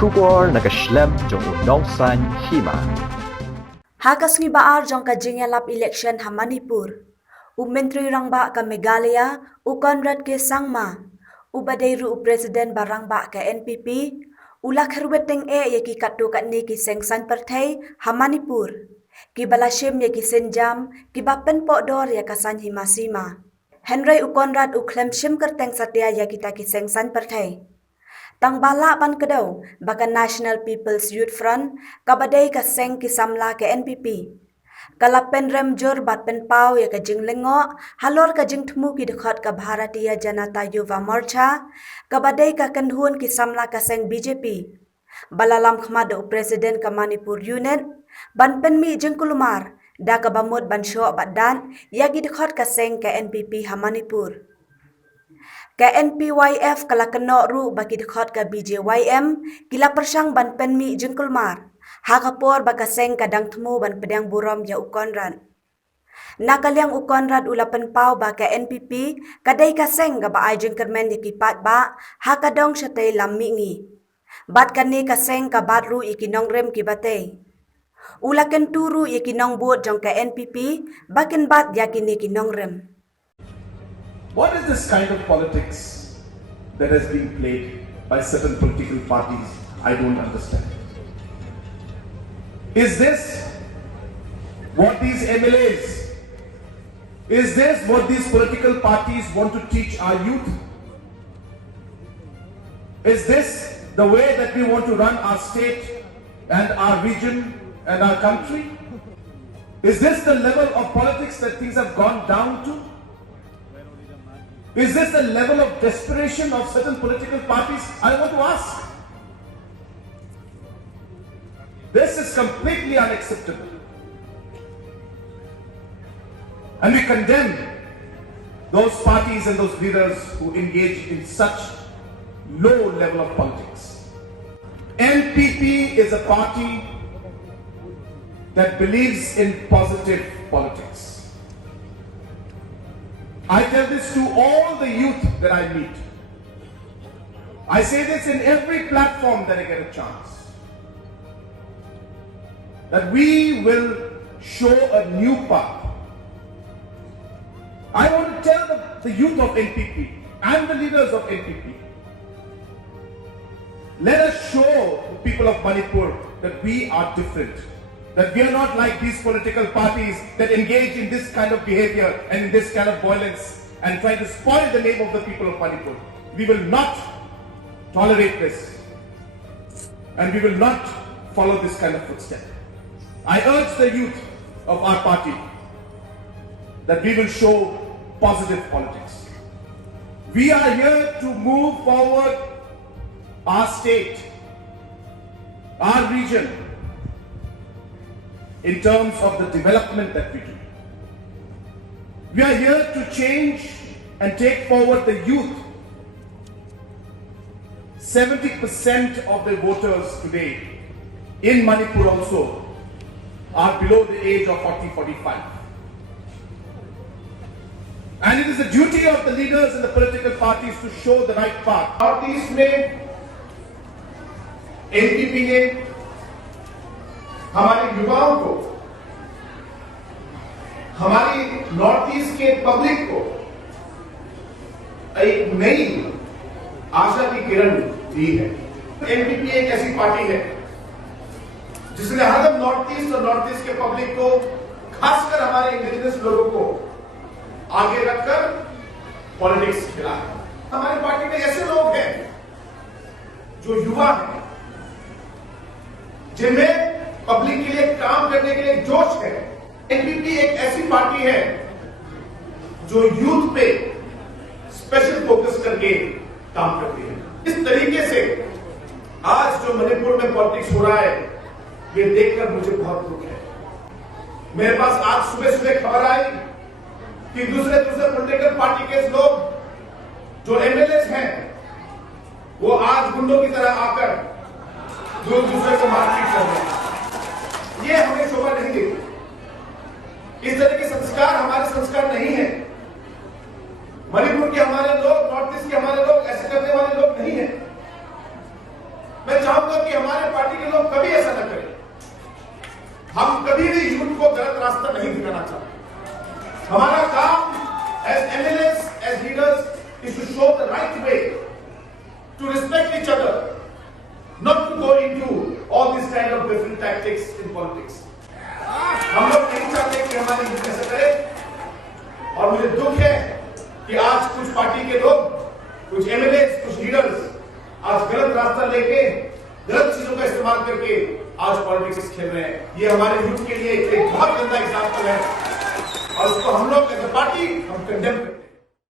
Kubor nagaslem jong udongsan Hima. Hakas ngi baar jong ka jingyalap election ha Manipur. Menteri rangba ka Meghalaya u Conrad ke Sangma. Badairu Presiden barangba ka NPP. Ula Khyrwit teng yaki katu kat ni ki Seng Saiñpyrthei ha Manipur. Ki balashim yaki senjam ki ba Pynpoh dor ya ka Saiñ Hima. Henry u Conrad u klemshim kerteng satya yaki ta ki Seng Saiñpyrthei. Tang bala pan kedau baka National People's Youth Front kabadai ka Seng ki samla ke NPP. Kala penrem jor bat Pynpoh ya ka jinglengo halor ka jingtmu ki dekhot ka Bharatiya Janata Yuva Morcha kabadai ka kendhuan ki samla ka Seng BJP. Balalam khmada u Presiden ka Manipur unit ban penmi jingkulumar da ka bamut ban syo badan ya ki dekhot ka Seng ka NPP ha Manipur. Ka NPYF kala keno ru baki dekhot ka BJYM kila persang ban penmi jengkulmar ha kapor baka Seng kadang temu ban pedang burom ya u Conrad. Nakaliang u Conrad ula Pynpoh baka NPP kadai ka Seng ga baai jengkermen dikipat ba ha kadong syatay lammingi. Bat kani ka Seng ka batru ikinong rem kibate. Ula kenturu ikinong buot jong ka NPP bakin bat yakini kinong rem. What is this kind of politics that has been played by certain political parties? I don't understand. Is this what these MLAs, is this what these political parties want to teach our youth? Is this the way that we want to run our state and our region and our country? Is this the level of politics that things have gone down to? Is this the level of desperation of certain political parties? I want to ask. This is completely unacceptable. And we condemn those parties and those leaders who engage in such low level of politics. NPP is a party that believes in positive politics. I tell this to all the youth that I meet. I say this in every platform that I get a chance. That we will show a new path. I want to tell the youth of NPP and the leaders of NPP, let us show the people of Manipur that we are different. That we are not like these political parties that engage in this kind of behavior and in this kind of violence and try to spoil the name of the people of Manipur. We will not tolerate this. And we will not follow this kind of footstep. I urge the youth of our party that we will show positive politics. We are here to move forward our state, our region, in terms of the development that we do. We are here to change and take forward the youth. 70% of the voters today in Manipur also are below the age of 40-45. And it is the duty of the leaders and the political parties to show the right path. Northeast में NPP ने हमारे युवाओं को, हमारी north east के public को एक नई आशा की किरण दी है। एनपीपी एक ऐसी पार्टी है जिसने हरदम नॉर्थ ईस्ट के पब्लिक को, खासकर हमारे इंडिजिनस लोगों को आगे रखकर पॉलिटिक्स खेला है। हमारी पार्टी में ऐसे लोग हैं जो युवा हैं, जिनमें पब्लिक के लिए काम करने के लिए जोश है। एनपीपी एक ऐसी पार्टी है जो यूथ पे स्पेशल फोकस करके काम करती है। इस तरीके से आज जो मणिपुर में पॉलिटिक्स हो रहा है, ये देखकर मुझे बहुत दुख है। मेरे पास आज सुबह खबर आई कि दूसरे पॉलिटिकल पार्टी के लोग जो एमएलए हैं, वो आज गुंडों की तरह आकर दूसरे को मारपीट कर रहे हैं। ये हमें शोभा नहीं देती। इस तरह के संस्कार हमारे संस्कार नहीं है। मणिपुर के हमारे लोग, नॉर्थ ईस्ट के हमारे लोग ऐसे करने वाले लोग नहीं है। मैं चाहूंगा चाहूंगा कि हमारे पार्टी के लोग कभी ऐसा न करें। हम कभी भी यूथ को गलत रास्ता नहीं दिखाना चाहते। हमारा काम as MLAs, as leaders, is to show the right way, to respect each other, not to go into all these kind of different tactics in politics. हम लोग नहीं चाहते कि हमारी यूथ ऐसा करे, और मुझे दुख है कि आज कुछ पार्टी के लोग, कुछ MLAs, कुछ लीडर्स आज गलत रास्ता लेके गलत चीजों का इस्तेमाल करके आज पॉलिटिक्स खेल रहे हैं। ये हमारे यूथ के लिए एक बहुत गंदा एग्जाम्पल है और उसको हम लोग एज अ पार्टी हम कंडेम करते हैं।